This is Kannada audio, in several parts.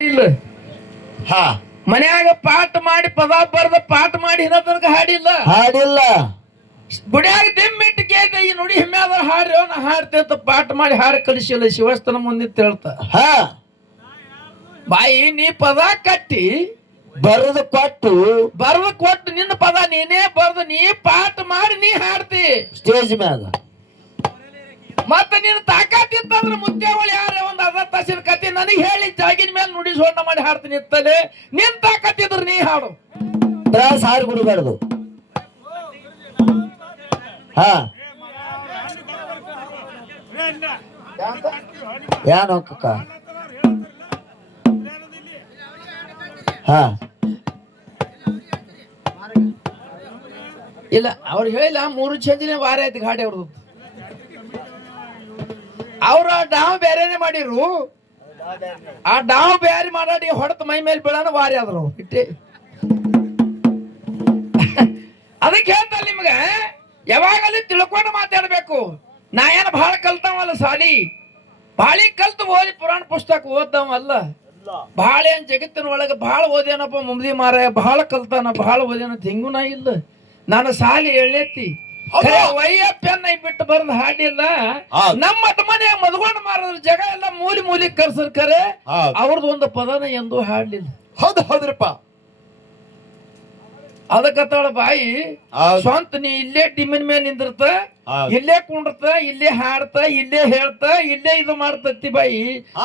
ಇಲ್ಲ ಹಾ. ಮನ್ಯಾಗ ಪಾಠ ಮಾಡಿ ಪದ ಬರ್ದ ಪಾಠ ಮಾಡಿ ಇನ್ನ ತನಕ ಹಾಡಿಲ್ಲ. ಹಾಡಿಲ್ಲ. ಗುಡಿಯಾಗ ದಿಮ್ಮಿಟ್ಟು ಕೇಳ್ತ ಈ ನುಡಿ ಹಿಮ್ಮ್ಯಾದ ಹಾಡ್ರಿ ನಾ ಹಾಡ್ತೆ ಅಂತ ಪಾಠ ಮಾಡಿ ಹಾಡು ಕಲಿಸಿಲ್ಲ. ಶಿವಸ್ತನ ಮುಂದೆ ಹೇಳ್ತ. ಹಾ. ಬಾಯಿ ನೀ ಪದ ಕಟ್ಟಿ. ಬರೆದು ಕೊಟ್ಟು. ಬರೆದು ಕೊಟ್ಟು ನಿನ್ನ ಪದ ನೀನೇ ಬರೆದು ನೀ ಪಾಠ ಮಾಡಿ ನೀ ಹಾಡ್ತಿ. ಸ್ಟೇಜ್ ಮ್ಯಾಗ. ಮತ್ತೆ ನೀನು ತಾಕತ್ತಿತ್ತಂದ್ರೆ ಮುದ್ದೆ ಮುತ್ಯಾವಳಿ ಜಾಗಿನ ಮೇಲೆ ನುಡಿ ಸೋಣ ಮಾಡಿ ಹಾಡ್ತೀನಿ ಇತ್ತಲೆ ನಿನ್ ತಾಕತ್ ನೀ ಹಾಡು. ತ್ರಾಸ ಹಾರಿ ಕುಡಿಬಾರ್ದು ಹಾ. ಕಕ್ಕ ಹಾ. ಇಲ್ಲ ಅವ್ರು ಹೇಳಿಲ್ಲ ಮೂರು ಚಂದಿನ ವಾರ ಐತಿ ಗಾಡಿ ಅವ್ರದ್ದು ಅವ್ರ ಡಾವ್ ಬೇರೆನೆ ಮಾಡಿರು. ಆ ಡಾವ್ ಬ್ಯಾರಿ ಮಾಡಾಡಿ ಹೊಡೆತ ಮೈ ಮೇಲೆ ಬೀಳಾನ ವಾರಿ ಆದ್ರು. ಇಟ್ಟಿ. ಅದಕ್ಕೆ ಹೇಳ್ತಾರೆ ನಿಮ್ಗೆ, ಯಾವಾಗಲೂ ತಿಳ್ಕೊಂಡು ಮಾತಾಡ್ಬೇಕು. ನಾ ಏನು ಭಾಳ ಕಲ್ತವಲ್ಲ ಸಾಲಿ? ಬಾಳಿ ಕಲ್ತು ಓದಿ ಪುರಾಣ ಪುಸ್ತಕ ಓದ್ದವಲ್ಲ. ಭಾಳ ಏನ್ ಜಗತ್ತಿನ ಒಳಗೆ ಭಾಳ ಓದೇನಪ್ಪ ಮುಮ್ದಿ ಮಾರಾಯ, ಭಾಳ ಕಲ್ತಾನ, ಭಾಳ ಓದೇನ ತೆಂಗು ನಾ ಇಲ್ಲ. ನಾನು ಸಾಲಿ ಎಳ್ಳೆತ್ತಿ ಖರೆ ವಯ್ಯಪ್ಪನ್ನ ಬಿಟ್ಟು ಬರೆದು ಹಾಡಿಲ್ಲ. ನಮ್ಮ ಮನೆ ಮದ್ಕೊಂಡು ಮಾರದ್ರ ಜಗ ಎಲ್ಲ ಮೂಲಿ ಮೂಲಿ ಕರ್ಸರ್ ಕರೆ. ಅವ್ರದ್ದು ಒಂದು ಪದನ ಎಂದು ಹಾಡ್ಲಿಲ್ಲ ಹೌದು ಹೌದ್ರಪ್ಪ ಅದಕ್ಕತ್ತಾಳ ಬಾಯಿ. ಸ್ವಂತ ನೀ ಇಲ್ಲೇ ಟಿಮಿನ್ ಮೇಲೆ ನಿಂದಿರ್ತ ಇಲ್ಲೇ ಕುಂಡ್ರತ ಇಲ್ಲೇ ಹಾಡ್ತ ಇಲ್ಲೇ ಹೇಳ್ತ ಇಲ್ಲೇ ಇದು ಮಾಡ್ತತಿ ಬಾಯಿ.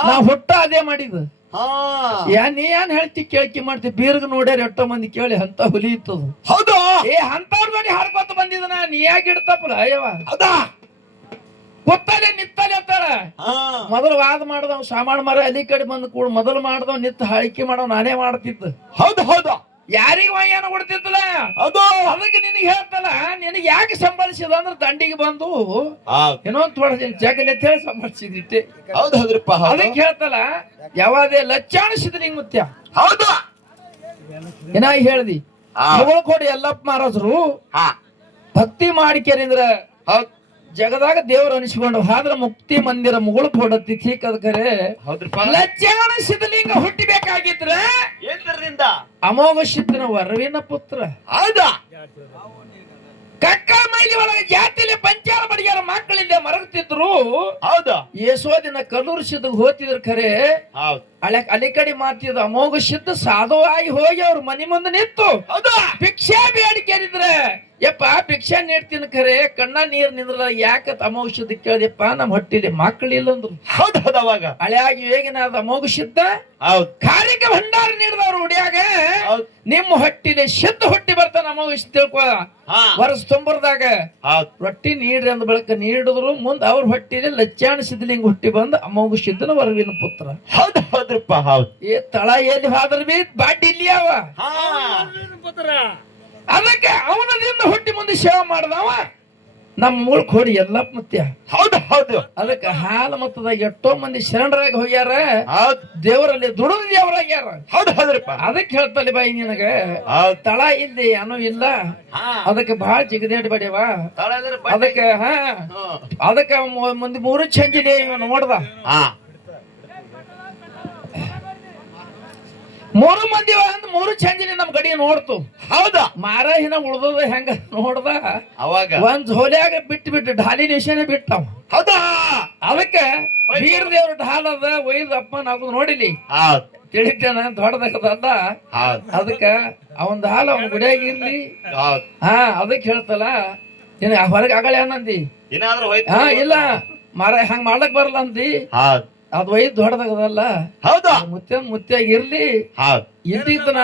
ನಾ ಹುಟ್ಟ ಅದೇ ಮಾಡಿದ ಯಾ ನೀ ಏನ್ ಹೇಳ್ತಿ ಕೇಳ್ಕಿ ಮಾಡ್ತಿ? ಬೀರ್ಗ ನೋಡ್ಯಾರ ಎಷ್ಟೋ ಮಂದಿ ಕೇಳಿ ಅಂತ ಹುಲಿ ಇತ್ತು ಹೌದು. ಏ ಅಂತವ್ರ ನೋಡಿ ಹಾಡ್ಕೊತ ಬಂದಿದನ ನೀ ಯಾಕೆ ಇಡ್ತಪ್ಪಲ ಅಯ್ಯವ ಹೌದಾ? ಗೊತ್ತಲೆ ನಿತ್ತಲೆ ಅಂತಾಳ. ಹಾ. ಮೊದಲು ವಾದ ಮಾಡ್ದವ್ ಸಾಮಾನ್ ಮರ ಅಲಿ ಕಡೆ ಬಂದು ಕೂಡ ಮೊದಲು ಮಾಡ್ದವ್ ನಿತ್ತ ಹಾಳಿಕೆ ಮಾಡವ್ ನಾನೇ ಮಾಡ್ತಿದ್ದ. ಹೌದು ಹೌದು. ಯಾರಿಗ ವಾಯನ ಕೊಡ್ತಿದ್ದಲ್ಲ? ಅದು. ಅದಕ್ಕೆ ನಿನಗೆ ಹೇಳ್ತಲ್ಲ ನಿನಗೆ ಯಾಕೆ ಸಂಬಳಿಸಿದ ಅಂದ್ರೆ ದಂಡಿಗೆ ಬಂದು ಇನ್ನೊಂದು ಏನೋ ಥೋಡ ಜಗಲಿ ಅಂತ ಹೇಳಿ ಸಂಬಳಿಸಿದಿಟ್ಟೆ ಹೌದು ಹೌದ್ರಪ್ಪ ಅದಕ್ಕೆ ಹೇಳ್ತಲ್ಲ ಯಾವಾದೇ ಲಚ್ಚಾಣಿಸಿದ ನಿಂಗೆ ಮುತ್ಯ. ಹೌದು. ಏನಾಗಿ ಹೇಳ್ದಿ? ಅವಳು ಕೊಡಿ ಎಲ್ಲಪ್ಪ ಮಹಾರಾಜರು. ಹಾ. ಭಕ್ತಿ ಮಾಡಿಕೆರಿಂದ್ರ ಹೌದು. ಜಗದಾಗ ದೇವ್ರು ಅನಿಸಿಕೊಂಡು ಹಾದ್ರ ಮುಕ್ತಿ ಮಂದಿರ ಮುಗುಳು ಕೊಡ ತಿಥಿ ಕರೆ. ಲಜ್ಜಾಣ ಸಿದ್ಧಲಿಂಗ ಹುಟ್ಟಿಬೇಕಾಗಿದ್ರ ಎಲ್ಲರಿಂದ ಅಮೋಘ ಸಿದ್ಧನ ವರವಿನ ಪುತ್ರ. ಹೌದಾ? ಕಕ್ಕ ಮೈಲಿ ಒಳಗೆ ಮಕ್ಕಳಿಂದ ಮರಗ್ತಿದ್ರು ಹೌದು. ಯಶೋದಿನ ಕಲ್ಲೂರು ಸಿದ್ಧ ಹೋತಿದ್ರು ಖರೆ. ಹೌದು. ಅಳೆ ಅಲಿ ಕಡೆ ಮಾತಿದ ಅಮೋಘ ಸಿದ್ಧ ಸಾಧುವಾಗಿ ಹೋಗಿ ಅವ್ರ ಮನಿ ಮುಂದೆ ನಿಂತು ಹೌದು. ಭಿಕ್ಷೆ ಬೇಡಿಕೆರಿದ್ರ ಯಪ್ಪ ಭಿಕ್ಷೆ ನೀಡ್ತೀನಿ ಖರೆ ಕಣ್ಣ ನೀರ್ ನಿಂದ್ರಲ್ಲ ಯಾಕ ಅಮೋಘ ಸಿದ್ಧ ಕೇಳಿದಪ್ಪ ನಮ್ಮ ಹೊಟ್ಟಿಲಿ ಮಕ್ಕಳಿಲ್ಲ ಅಂದ್ರು. ಹೌದು ಹೌದು ಅವಾಗ. ಹಳೆಯಾಗಿ ಹೇಗಿನ ಅಮೋಘ ಸಿದ್ಧ? ಹೌದು. ಕಾರ್ಯಕ್ಕೆ ಭಂಡಾರ ನೀಡಿದವ್ರು ಉಡಿಯಾಗೆ ನಿಮ್ಮ ಹೊಟ್ಟಿನೇ ಶುದ್ಧ ಹೊಟ್ಟಿ ಬರ್ತಾನ ಅಮ್ಮ ಇಷ್ಟು ತಿಳ್ಕೊ. ಹಾ. ವರ್ಷ ತುಂಬರ್ದಾಗ ರೊಟ್ಟಿ ನೀಡ್ರಿ ಅಂದ ಬಳಿಕ ನೀಡಿದ್ರು. ಮುಂದೆ ಅವ್ರ ಹೊಟ್ಟಿಲಿ ಲಚ್ಚಾಣ ಸಿದ್ಧಲಿಂಗ ಹುಟ್ಟಿ ಬಂದ ಅಮ್ಮಗೂ ಸಿದ್ಧನ ವರವಿನ ಪುತ್ರ. ಹೌದು ಹೌದ್ರಪ್ಪ ಹೌದ್. ಏ ತಳ ಎಲ್ಲಿ ಹಾದ್ರಿ ಬಿ? ಬಾಟಿ ಇಲ್ಲಿ ಅವ. ಹಾ. ಅದಕ್ಕೆ ಅವನದಿಂದ ಹುಟ್ಟಿ ಮುಂದೆ ಸೇವೆ ಮಾಡ್ದವ. ನಮ್ಮ ಮೂಳು ಕೋಡಿ ಎಲ್ಲಪ್ಪ ಮುತ್ಯ. ಹೌದು ಹೌದು. ಅದಕ್ಕೆ ಹಾಲು ಮತ್ತದ ಎಷ್ಟೋ ಮಂದಿ ಶರಣರಾಗಿ ಹೋಗ್ಯಾರ. ದೇವರಲ್ಲಿ ದುಡಿದ ದೇವರಾಗ್ಯಾರ ಹೌದು ಹೌದ್ರಪ್ಪ. ಅದಕ್ಕೆ ಹೇಳ್ತಲ್ಲಿ ಬಾಯಿ ನಿನಗ. ತಳ ಇಲ್ಲಿ ಏನೂ ಇಲ್ಲ. ಅದಕ್ಕೆ ಬಹಳ ಜಿಗದೇಡ್ ಬಡಿಯವ. ತಳದ್ರ ಅದಕ್ಕೆ ಹಾ. ಅದಕ್ಕೆ ಮುಂದೆ ಮೂರು ಇವ ನೋಡ್ದ. ಮೂರು ಮಂದಿ ಅಂದ್ ಮೂರು ಚಂದಿನಿ ನಮ್ ಗಡಿ ನೋಡ್ತು. ಹೌದಾ? ಮಾರ ಹಿನ ಉಳ್ದದ ಹೆಂಗ ನೋಡ್ದ? ಅವಾಗ? ಒಂದ್ ಝೋಲ್ಯಾಗ ಬಿಟ್ಟು ಬಿಟ್ಟು ಢಾಲಿ ನಿಶಾನೆ ಬಿಟ್ಟವ. ಹೌದಾ? ಅದಕ್ಕೆ ವೀರ ದೇವ್ರ ಢಾಲ್ ಅದ ಒಯ್ದು ಅಪ್ಪ ನಾವು ನೋಡಿಲಿ. ತಿಳಿತೇನ ಹೌದು. ಅದಕ್ಕ ಅವನ್ ಹಾಲ ಅವನ್ ಗುಡಿಯಾಗ ಇರ್ಲಿ. ಹಾ ಅದಕ್ಕೆ ಹೇಳ್ತಲ್ಲ ಹೊರಗೆ ಆಗಲ್ಲ ಏನಂದಿ ಹಾ ಇಲ್ಲ. ಮಾರ ಹಂಗ ಮಾಡ್ಲಕ್ ಬರಲ್ಲ ಅಂದಿ ಅದ್ ಒಯ್ದು ದೊಡ್ಡದಾಗದಲ್ಲ ಹೌದಾ? ಮುತ್ಯ ಮುತ್ಯಾಗ ಇರ್ಲಿ. ಹೌದು. ಇದ್ದಿದ್ದನ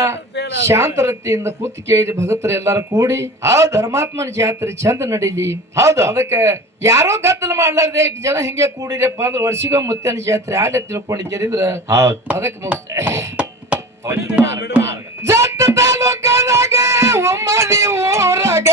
ಶಾಂತರತಿಯಿಂದ ಕೂತ್ ಕೇಳಿ ಭಗತರು ಎಲ್ಲಾರು ಕೂಡಿ ಹೌದು. ಪರಮಾತ್ಮನ ಜಾತ್ರೆ ಚಂದ ನಡೀಲಿ. ಹೌದು. ಅದಕ್ಕೆ ಯಾರೋ ಗದ್ದಲ ಮಾಡ್ಲಾರ್ದೆ ಎಷ್ಟು ಜನ ಹಿಂಗೆ ಕೂಡಿರಪ್ಪ ಅಂದ್ರೆ ವರ್ಷಿಗ ಮುತ್ಯನ ಜಾತ್ರೆ ಆಲೆ ತಿಳ್ಕೊಂಡಿದ್ದೀರಿದ್ರ ಹೌದು. ಅದಕ್ಕೆ ತಾಲೂಕದಾಗ ಒಮ್ಮದಿ ಊರಾಗ